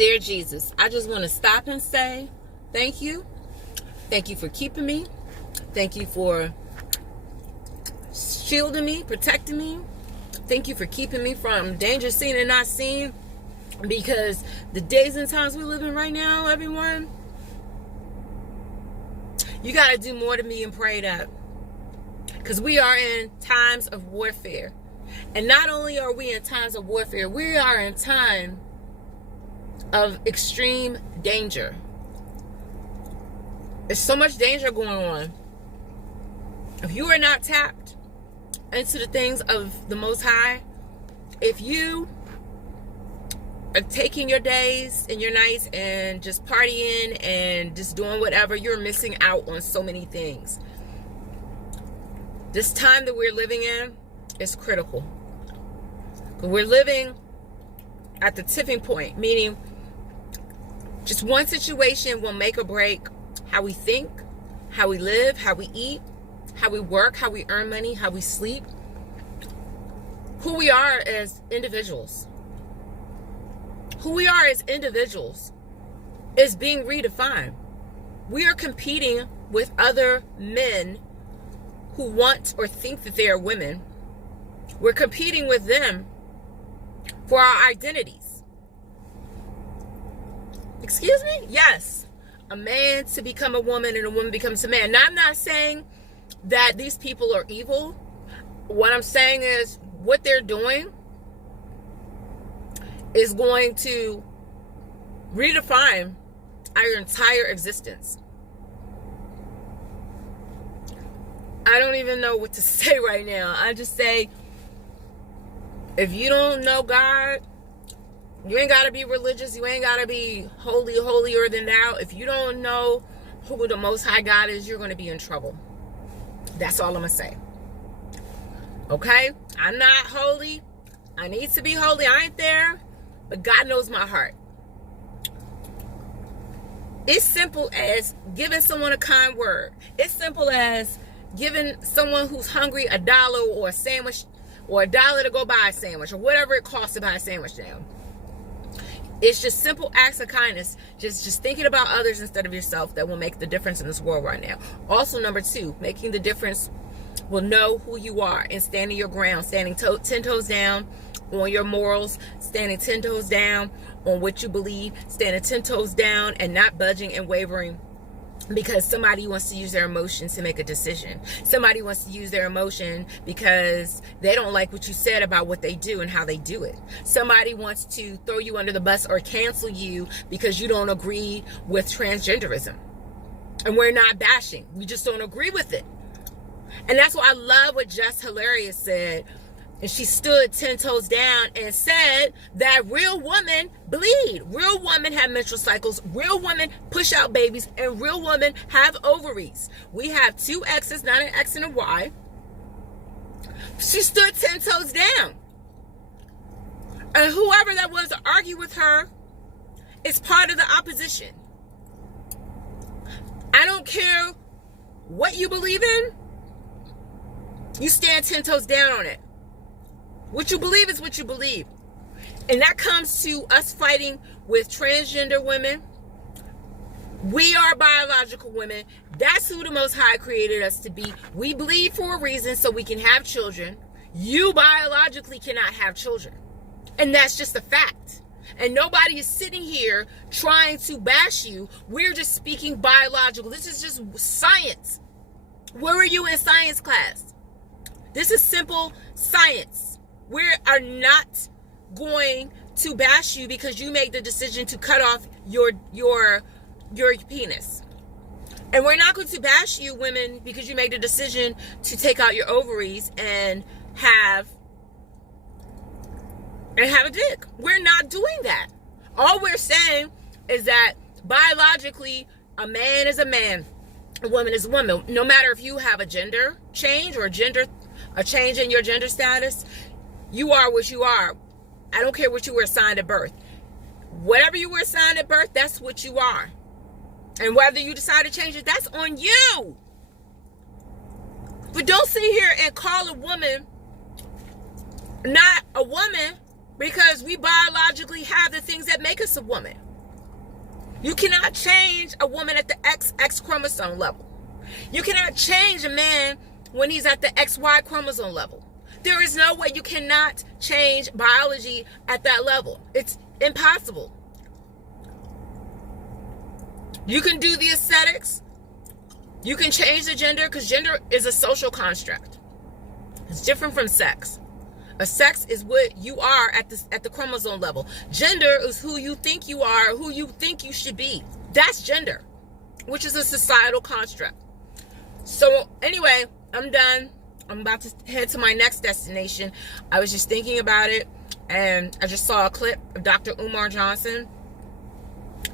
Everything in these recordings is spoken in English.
Dear Jesus, I just want to stop and say thank you. Thank you for keeping me. Thank you for shielding me, protecting me. Thank you for keeping me from danger seen and not seen. Because the days and times we live in right now, everyone, you got to do more than being prayed up. Because we are in times of warfare. And not only are we in times of warfare, we are in time of extreme danger. There's so much danger going on. If you are not tapped into the things of the Most High, if you are taking your days and your nights and just partying and just doing whatever, you're missing out on so many things. This time that we're living in is critical. We're living at the tipping point, meaning just one situation will make or break how we think, how we live, how we eat, how we work, how we earn money, how we sleep, who we are as individuals. Who we are as individuals is being redefined. We are competing with other men who want or think that they are women. We're competing with them for our identities. Excuse me? Yes. A man to become a woman and a woman becomes a man. Now, I'm not saying that these people are evil. What I'm saying is what they're doing is going to redefine our entire existence. I don't even know what to say right now. I just say, if you don't know God, you ain't got to be religious. You ain't got to be holier than thou. If you don't know who the Most High God is, you're going to be in trouble. That's all I'm going to say. Okay? I'm not holy. I need to be holy. I ain't there. But God knows my heart. It's simple as giving someone a kind word. It's simple as giving someone who's hungry $1 or a sandwich, or $1 to go buy a sandwich, or whatever it costs to buy a sandwich now. It's just simple acts of kindness, just thinking about others instead of yourself, that will make the difference in this world right now. Also, number 2, making the difference will know who you are and standing your ground, standing 10 toes down on your morals, standing 10 toes down on what you believe, standing 10 toes down and not budging and wavering because somebody wants to use their emotions to make a decision. Somebody wants to use their emotion because they don't like what you said about what they do and how they do it. Somebody wants to throw you under the bus or cancel you because you don't agree with transgenderism. And we're not bashing. We just don't agree with it. And that's why I love what Jess Hilarious said. And she stood 10 toes down and said that real women bleed. Real women have menstrual cycles. Real women push out babies. And real women have ovaries. We have 2 X's, not an X and a Y. She stood 10 toes down. And whoever that was to argue with her is part of the opposition. I don't care what you believe in. You stand 10 toes down on it. What you believe is what you believe. And that comes to us fighting with transgender women. We are biological women. That's who the Most High created us to be. We bleed for a reason so we can have children. You biologically cannot have children. And that's just a fact. And nobody is sitting here trying to bash you. We're just speaking biological. This is just science. Where were you in science class? This is simple science. We are not going to bash you because you made the decision to cut off your penis. And we're not going to bash you, women, because you made the decision to take out your ovaries and have a dick. We're not doing that. All we're saying is that biologically, a man is a man, a woman is a woman. No matter if you have a gender change or a change in your gender status, you are what you are. I don't care what you were assigned at birth. Whatever you were assigned at birth, that's what you are. And whether you decide to change it, that's on you. But don't sit here and call a woman not a woman because we biologically have the things that make us a woman. You cannot change a woman at the XX chromosome level. You cannot change a man when he's at the XY chromosome level. There is no way. You cannot change biology at that level. It's impossible. You can do the aesthetics. You can change the gender, because gender is a social construct. It's different from sex. A sex is what you are at the chromosome level. Gender is who you think you are, who you think you should be. That's gender, which is a societal construct. So anyway, I'm done. I'm about to head to my next destination. I was just thinking about it, and I just saw a clip of Dr. Umar Johnson.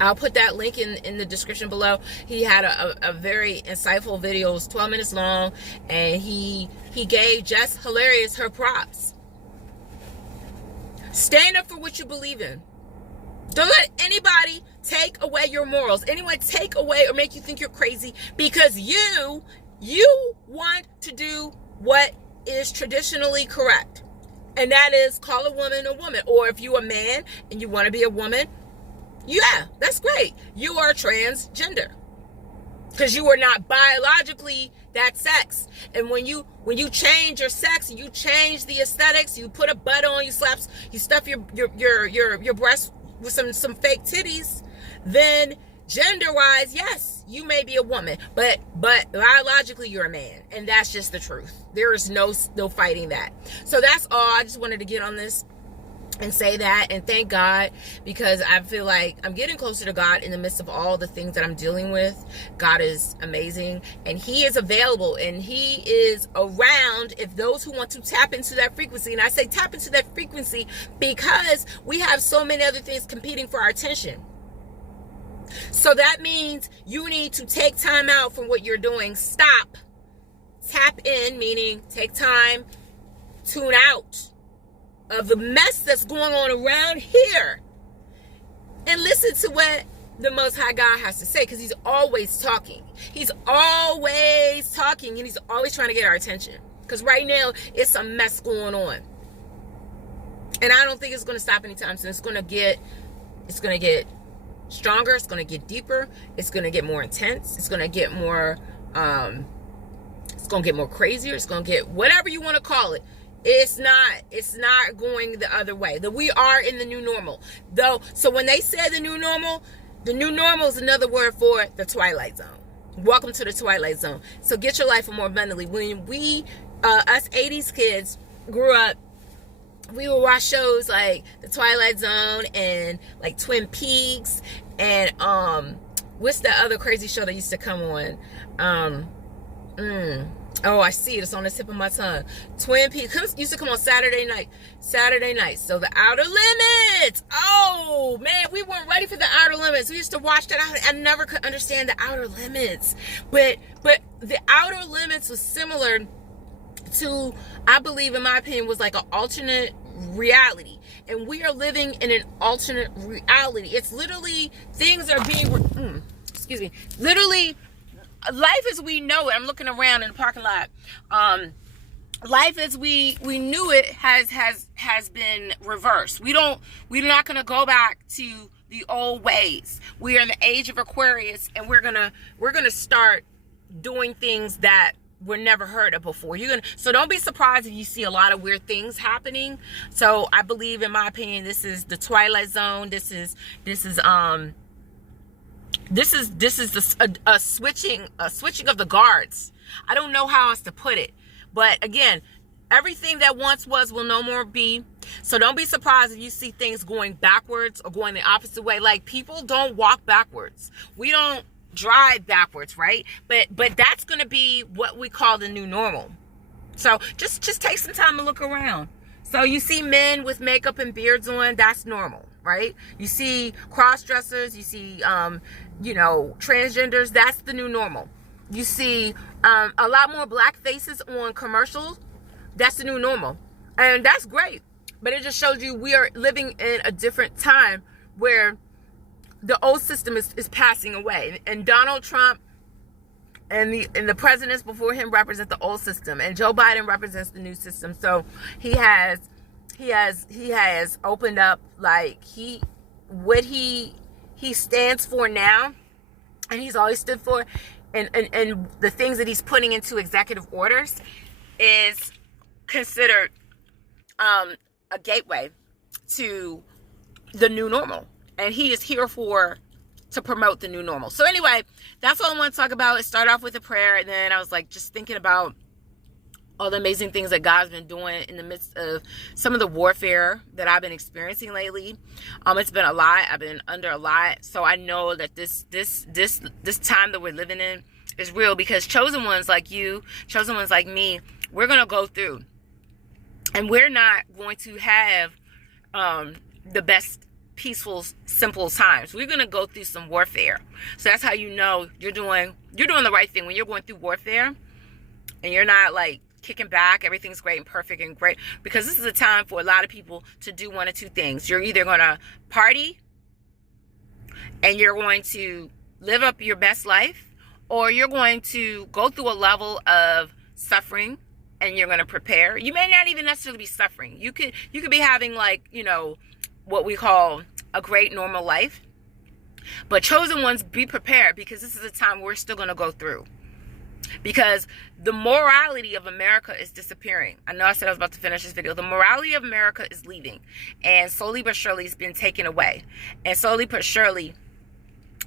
I'll put that link in the description below. He had a very insightful video. It was 12 minutes long, and he gave Jess Hilarious her props. Stand up for what you believe in. Don't let anybody take away your morals. Anyone take away or make you think you're crazy because you want to do what is traditionally correct. And that is call a woman a woman. Or if you're a man and you want to be a woman, yeah, that's great. You are transgender. Because you are not biologically that sex. And when you change your sex, you change the aesthetics, you put a butt on, you stuff your breasts with some fake titties, then gender-wise, yes, you may be a woman, but biologically you're a man, and that's just the truth. There is no fighting that. So that's all. I just wanted to get on this and say that and thank God, because I feel like I'm getting closer to God in the midst of all the things that I'm dealing with. God is amazing, and He is available, and He is around if those who want to tap into that frequency. And I say tap into that frequency because we have so many other things competing for our attention. So that means you need to take time out from what you're doing. Stop. Tap in, meaning take time, tune out of the mess that's going on around here, and listen to what the Most High God has to say, because He's always talking. He's always talking, and He's always trying to get our attention, because right now it's a mess going on, and I don't think it's going to stop anytime soon. It's going to get stronger. It's going to get deeper. It's going to get more intense. It's going to get more it's going to get more crazier. It's going to get whatever you want to call it. It's not going the other way. That we are in the new normal. Though, so when they said the new normal is another word for the Twilight Zone. Welcome to the Twilight Zone. So get your life more abundantly. When we, us 80s kids grew up, we would watch shows like the Twilight Zone and like Twin Peaks and what's that other crazy show that used to come on? Oh, I see it. It's on the tip of my tongue. Twin Peaks used to come on Saturday night. So the Outer Limits. Oh man, we weren't ready for the Outer Limits. We used to watch that. I never could understand the Outer Limits, but the Outer Limits was similar to, I believe, in my opinion, was like an alternate reality, and we are living in an alternate reality. It's literally things are being literally life as we know it. I'm looking around in the parking lot. Life as we knew it has been reversed. We're not going to go back to the old ways. We are in the age of Aquarius, and we're gonna start doing things that were never heard of before. So don't be surprised if you see a lot of weird things happening. So I believe, in my opinion, this is the Twilight Zone. This is a switching of the guards. I don't know how else to put it, but again, everything that once was will no more be. So don't be surprised if you see things going backwards or going the opposite way. Like, people don't walk backwards. We don't drive backwards, right? But that's going to be what we call the new normal. So just take some time to look around. So you see men with makeup and beards on, that's normal, right? You see cross-dressers, you see transgenders, that's the new normal. You see a lot more black faces on commercials, that's the new normal. And that's great. But it just shows you we are living in a different time where the old system is passing away, and Donald Trump and the presidents before him represent the old system, and Joe Biden represents the new system. So he has opened up, like, he he stands for now, and he's always stood for, and the things that he's putting into executive orders is considered a gateway to the new normal. And he is here to promote the new normal. So anyway, that's all I want to talk about. It started off with a prayer, and then I was like just thinking about all the amazing things that God's been doing in the midst of some of the warfare that I've been experiencing lately. It's been a lot. I've been under a lot. So I know that this time that we're living in is real, because chosen ones like you, chosen ones like me, we're going to go through. And we're not going to have the best, peaceful, simple times. We're going to go through some warfare. So that's how you know you're doing the right thing. When you're going through warfare and you're not like kicking back, everything's great and perfect and great, because this is a time for a lot of people to do one of two things. You're either going to party and you're going to live up your best life, or you're going to go through a level of suffering and you're going to prepare. You may not even necessarily be suffering. You could be having, like, you know, what we call a great normal life. But chosen ones, be prepared, because this is a time we're still going to go through. Because the morality of America is disappearing. I know I said I was about to finish this video. The morality of America is leaving. And slowly but surely it's been taken away. And slowly but surely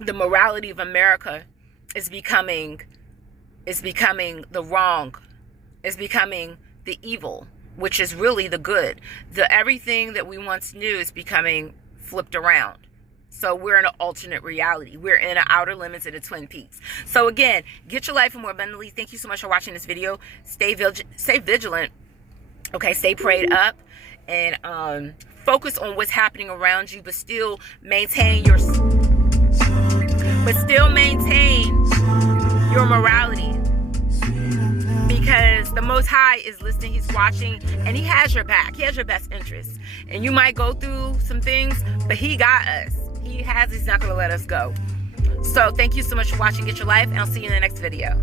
the morality of America is becoming the wrong. It's becoming the evil, which is really the good. Everything that we once knew is becoming flipped around. So we're in an alternate reality. We're in an Outer Limits and a Twin Peaks. So again, get your life more abundantly. Thank you so much for watching this video. Stay vigilant. Okay, stay prayed up, and focus on what's happening around you, but still maintain your morality. Because the Most High is listening, he's watching, and he has your back. He has your best interest. And you might go through some things, but he got us. He's not going to let us go. So thank you so much for watching Get Your Life, and I'll see you in the next video.